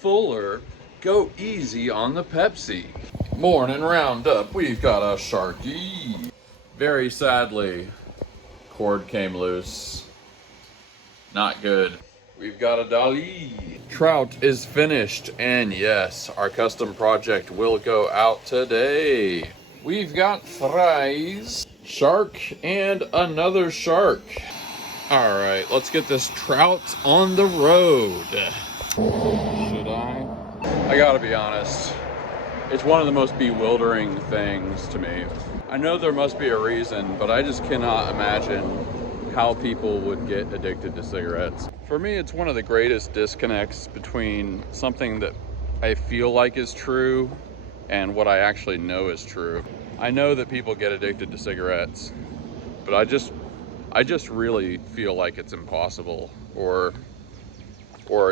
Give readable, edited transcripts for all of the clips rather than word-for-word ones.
Fuller, go easy on the Pepsi. Morning roundup, we've got a Sharky. Very sadly, cord came loose. Not good. We've got a Dlist. Trout is finished, and yes, our custom project will go out today. We've got fries, shark, and another shark. All right, let's get this trout on the road. Should I gotta be honest, it's one of the most bewildering things to me. I know there must be a reason, but I just cannot imagine how people would get addicted to cigarettes. For me, it's one of the greatest disconnects between something that I feel like is true and what I actually know is true. I know that people get addicted to cigarettes, but I just really feel like it's impossible, or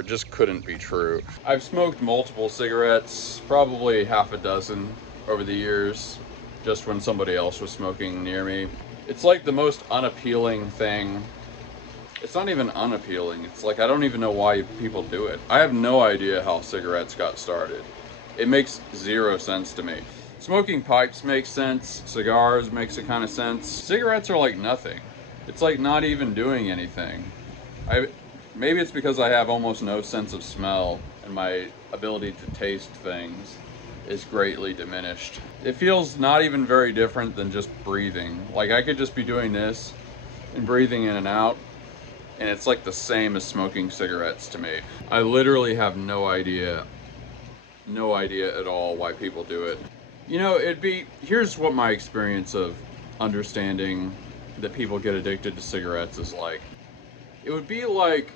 it just couldn't be true. I've smoked multiple cigarettes, probably half a dozen over the years, just when somebody else was smoking near me. It's like the most unappealing thing. It's not even unappealing. It's like, I don't even know why people do it. I have no idea how cigarettes got started. It makes zero sense to me. Smoking pipes makes sense. Cigars makes a kind of sense. Cigarettes are like nothing. It's like not even doing anything. Maybe it's because I have almost no sense of smell and my ability to taste things is greatly diminished. It feels not even very different than just breathing. Like I could just be doing this and breathing in and out, and it's like the same as smoking cigarettes to me. I literally have no idea at all why people do it. You know, here's what my experience of understanding that people get addicted to cigarettes is like. It would be like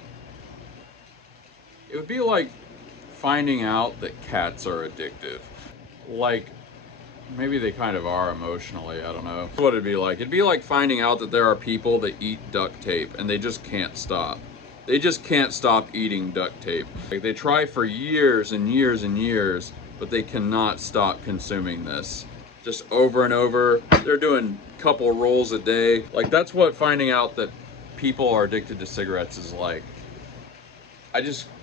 finding out that cats are addictive. Like, maybe they kind of are emotionally, I don't know. What it'd be like. It'd be like finding out that there are people that eat duct tape and they just can't stop. They just can't stop eating duct tape. Like, they try for years and years and years, but they cannot stop consuming this. Just over and over. They're doing a couple rolls a day. Like, that's what finding out that people are addicted to cigarettes is like.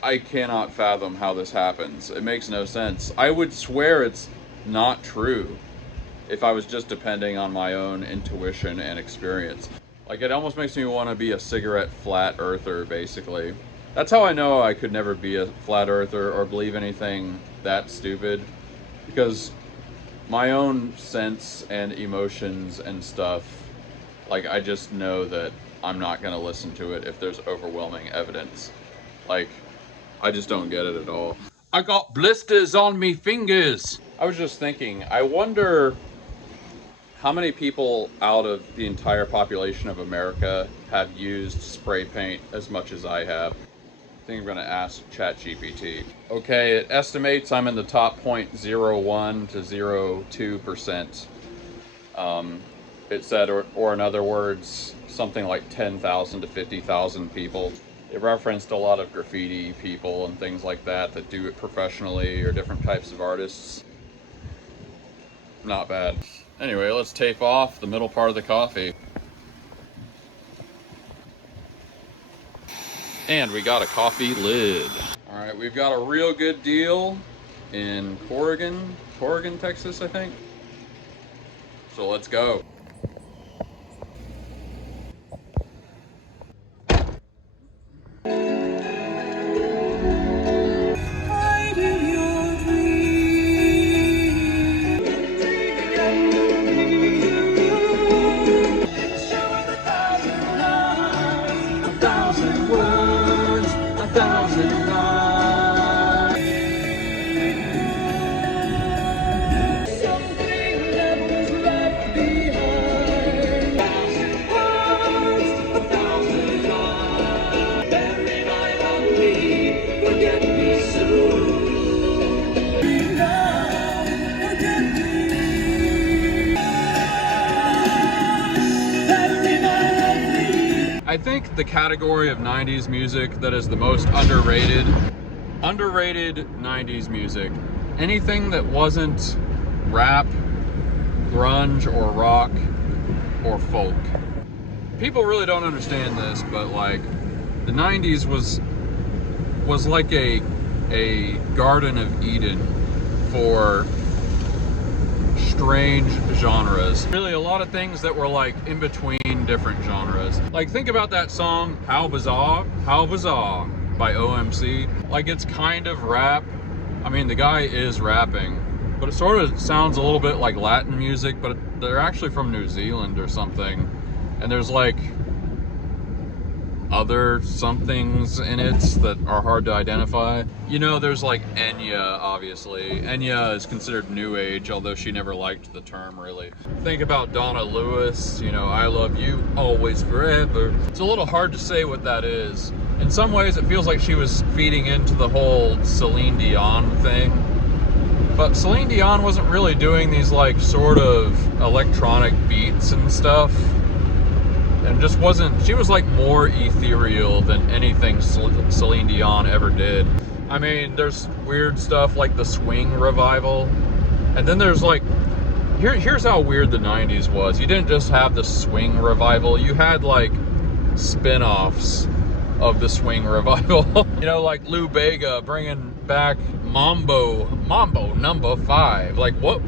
I cannot fathom how this happens. It makes no sense. I would swear it's not true if I was just depending on my own intuition and experience. Like, it almost makes me want to be a cigarette flat earther, basically. That's how I know I could never be a flat earther or believe anything that stupid, because my own sense and emotions and stuff, like, I just know that I'm not going to listen to it if there's overwhelming evidence. Like, I just don't get it at all. I got blisters on me fingers. I was just thinking, I wonder how many people out of the entire population of America have used spray paint as much as I have. I think I'm gonna ask ChatGPT. Okay, it estimates I'm in the top 0.01 to 0.02%. It said, or in other words, something like 10,000 to 50,000 people. It referenced a lot of graffiti people and things like that do it professionally, or different types of artists. Not bad. Anyway, let's tape off the middle part of the coffee. And we got a coffee lid. All right, we've got a real good deal in Corrigan, Texas, I think. So let's go. I think the category of 90s music that is the most underrated 90s music, anything that wasn't rap, grunge, or rock, or folk. People really don't understand this, but like the 90s was like a a Garden of Eden for strange genres. Really a lot of things that were like in between different genres. Like think about that song, How Bizarre by OMC. Like it's kind of rap. I mean, the guy is rapping, but it sort of sounds a little bit like Latin music, but they're actually from New Zealand or something. And there's like other somethings in it that are hard to identify. You know, there's like Enya, obviously. Enya is considered new age, although she never liked the term really. Think about Donna Lewis, you know, I love you always forever. It's a little hard to say what that is. In some ways it feels like she was feeding into the whole Celine Dion thing. But Celine Dion wasn't really doing these like sort of electronic beats and stuff. And just wasn't, she was like more ethereal than anything Celine Dion ever did. I mean, there's weird stuff like the swing revival. And then there's like, here's how weird the 90s was. You didn't just have the swing revival, you had like spin-offs of the swing revival. You know, like Lou Bega bringing back Mambo number 5. Like what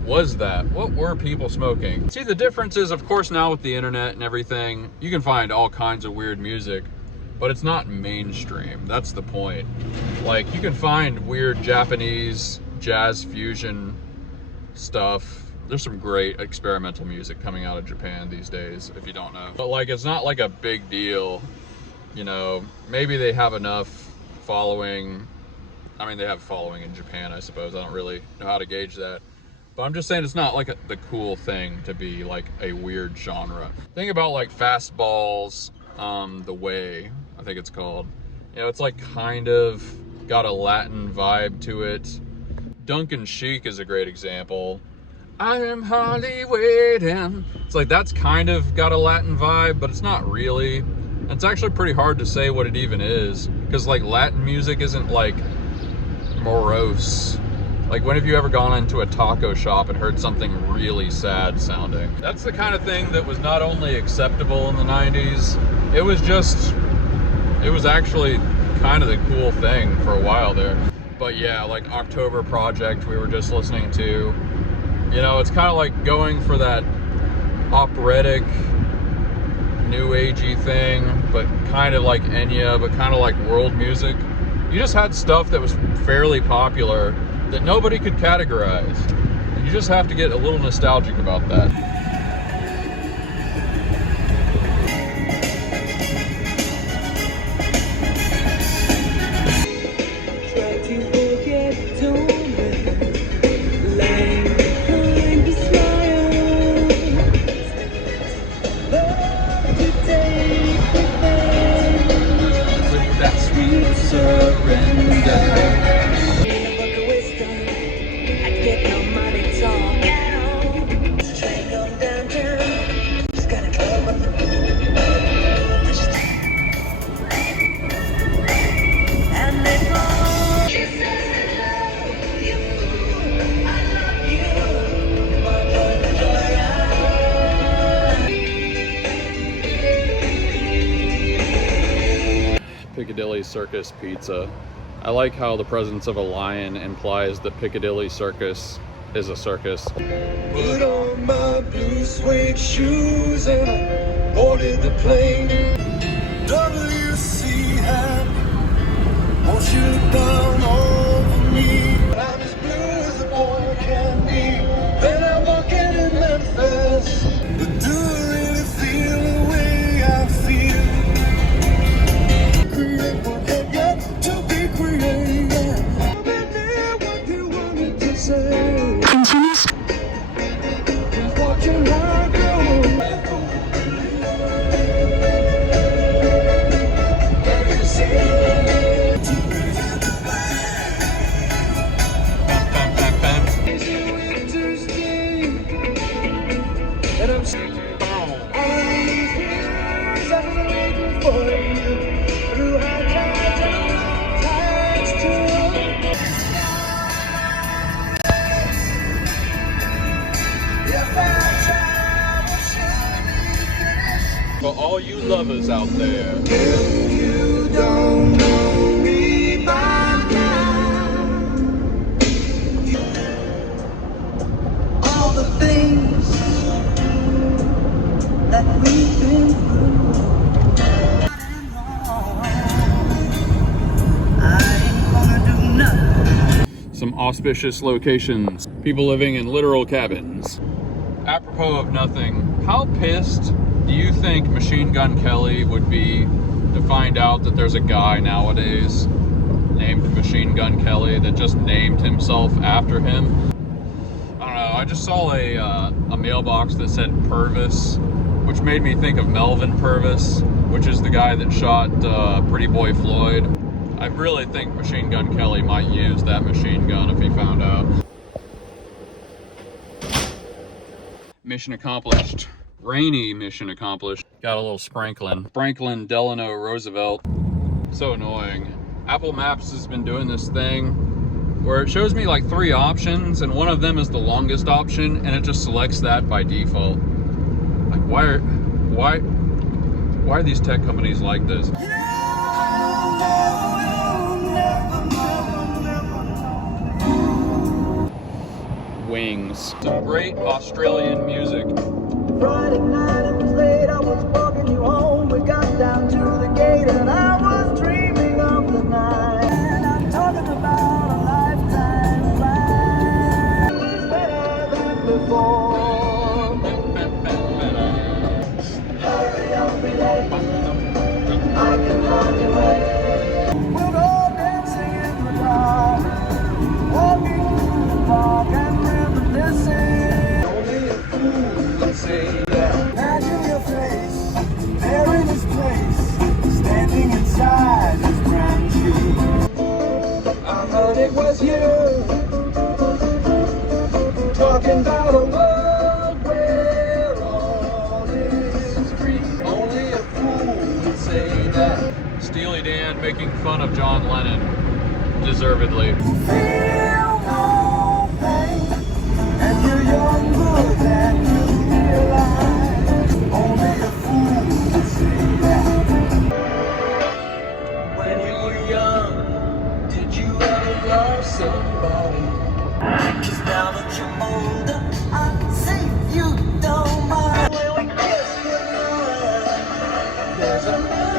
was that? What were people smoking? See, the difference is, of course, now with the internet and everything, you can find all kinds of weird music, but it's not mainstream. That's the point. Like, you can find weird Japanese jazz fusion stuff. There's some great experimental music coming out of Japan these days, if you don't know. But like, it's not like a big deal, you know. Maybe they have enough following. I mean, they have following in Japan, I suppose. I don't really know how to gauge that. But I'm just saying it's not like the cool thing to be like a weird genre. Think about like Fastballs, The Way, I think it's called. You know, it's like kind of got a Latin vibe to it. Duncan Sheik is a great example. I am hardly waiting. It's like that's kind of got a Latin vibe, but it's not really. And it's actually pretty hard to say what it even is, because like Latin music isn't like morose. Like, when have you ever gone into a taco shop and heard something really sad sounding? That's the kind of thing that was not only acceptable in the 90s, it was actually kind of the cool thing for a while there. But yeah, like October Project we were just listening to, you know, it's kind of like going for that operatic, new agey thing, but kind of like Enya, but kind of like world music. You just had stuff that was fairly popular that nobody could categorize. You just have to get a little nostalgic about that. With that sweet surrender. Piccadilly Circus pizza. I like how the presence of a lion implies that Piccadilly Circus is a circus. Put on my blue suede shoes and I boarded the plane. WC hand, won't you look down over me? I'm as blue as a boy can be. Then I'm walking in Memphis. But do I really feel the way I feel? Create what have yet to be created. What you wanted to say. Continues. Watching her go. Can you see? For all you lovers out there, if you don't know me by some auspicious locations, people living in literal cabins. Apropos of nothing, how pissed do you think Machine Gun Kelly would be to find out that there's a guy nowadays named Machine Gun Kelly that just named himself after him? I don't know, I just saw a mailbox that said Purvis, which made me think of Melvin Purvis, which is the guy that shot Pretty Boy Floyd. I really think Machine Gun Kelly might use that machine gun if he found out. Mission accomplished. Rainy mission accomplished. Got a little sprinkling. Franklin Delano Roosevelt. So annoying. Apple Maps has been doing this thing where it shows me like 3 options and one of them is the longest option and it just selects that by default. Like why are these tech companies like this? Wings. Some great Australian music. Friday night, it was late, I was walking you home. We got down to the gate and I was dreaming of the night. And I'm talking about a lifetime flight. It was better than before. Hurry up, be late. I can hardly wait. We'll go dancing in the dark, walking through the park and reminiscing. Only a fool can say that. Imagine your face there in this place, standing inside this brand tree. I heard it was you talking about a world where all is free. Only a fool can say that. Steely Dan making fun of John Lennon, deservedly. Feel no pain, and you're younger than you realize. Only a fool can say that. When you were young, did you ever love somebody? 'Cause now that you're older, I see you don't mind. When we kiss goodnight, there's a man.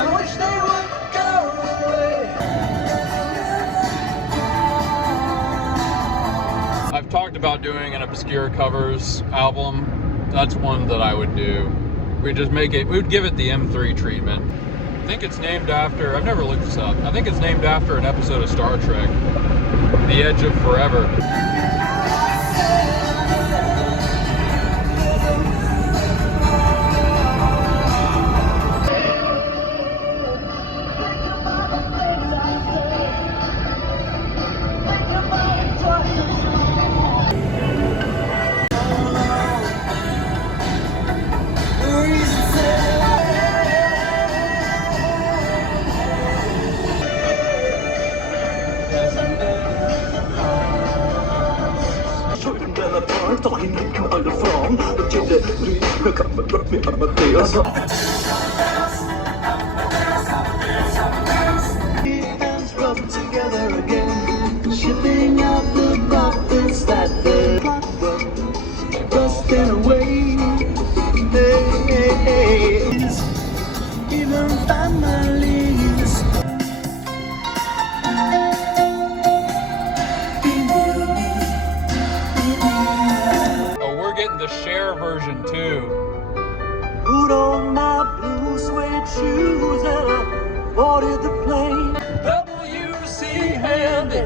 I wish they would go away. I've talked about doing an obscure covers album. That's one that I would do. We would give it the M3 treatment. I think it's named after, I've never looked this up. I think it's named after an episode of Star Trek, The Edge of Forever. Hands rubbed together again, shipping out the profits that they rusting away. Hey, hey, hey. Even families. Oh, we're getting the Cher version too. Put on my blue suede shoes and I boarded the plane. WC Handy,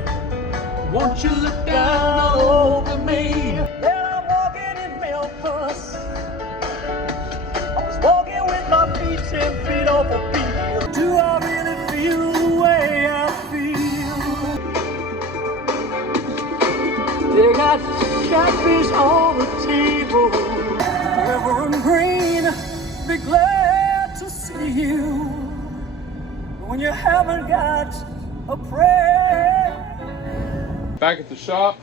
won't you look down all over me? Then I'm walking in Memphis. I was walking with my feet 10 feet off a beat. Do I really feel the way I feel? They got catfish on the table. Reverend Green, be glad to see you when you haven't got a prayer. Back at the shop,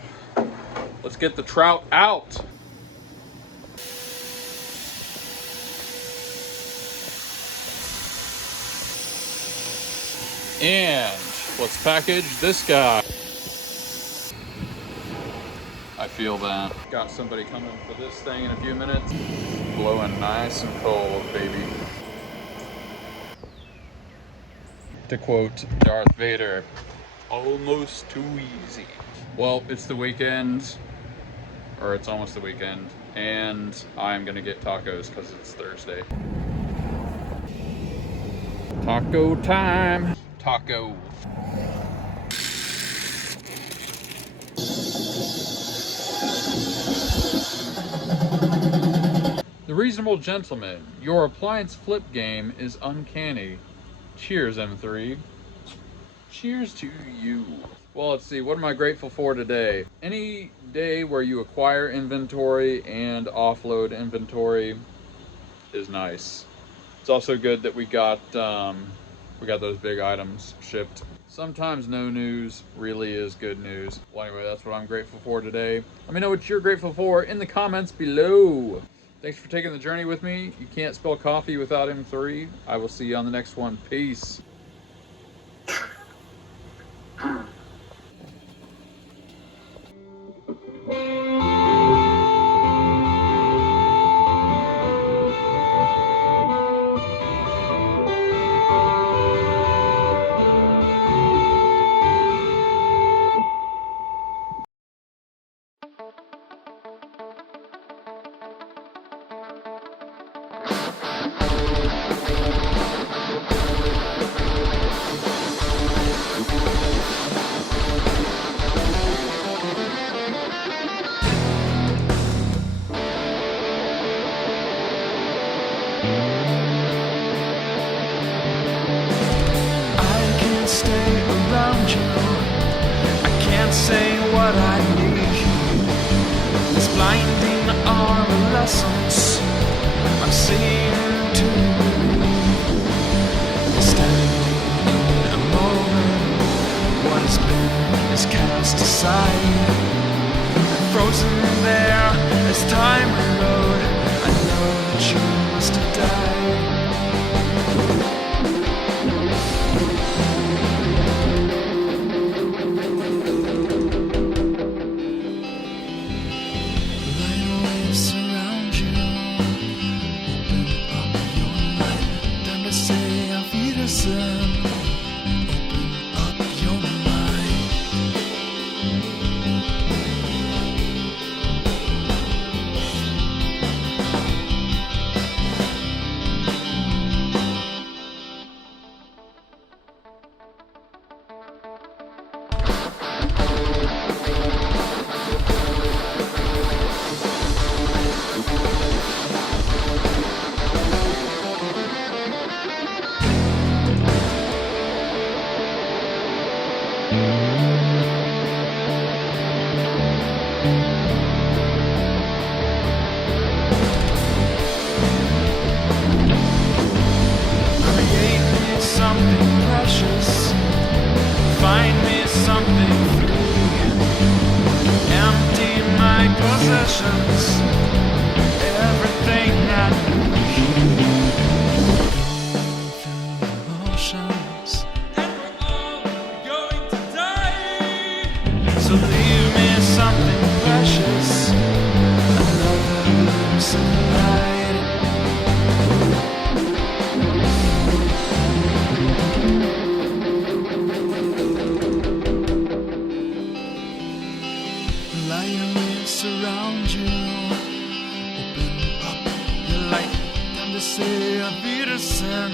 let's get the trout out. And let's package this guy. I feel that. Got somebody coming for this thing in a few minutes. Blowing nice and cold, baby. To quote Darth Vader, almost too easy. Well, it's the weekend, or it's almost the weekend, and I'm gonna get tacos because it's Thursday. Taco time! Taco. The Reasonable Gentleman, your appliance flip game is uncanny. Cheers, M3. Cheers to you. Well, let's see, what am I grateful for today? Any day where you acquire inventory and offload inventory is nice. It's also good that we got those big items shipped. Sometimes no news really is good news. Well, anyway, that's what I'm grateful for today. Let me know what you're grateful for in the comments below. Thanks for taking the journey with me. You can't spell coffee without M3. I will see you on the next one. Peace. Stay around you. I can't say what I need. These blinding are the lessons I'm seeing to standing in a moment. What has been is cast aside, frozen there as time rode. I know that you must have died. Find me something free. Empty my possessions, everything I need. Through emotions, and we're all going to die. So leave me something precious, another lucid light. Surround you, open up your light, time to say a Wiedersehen.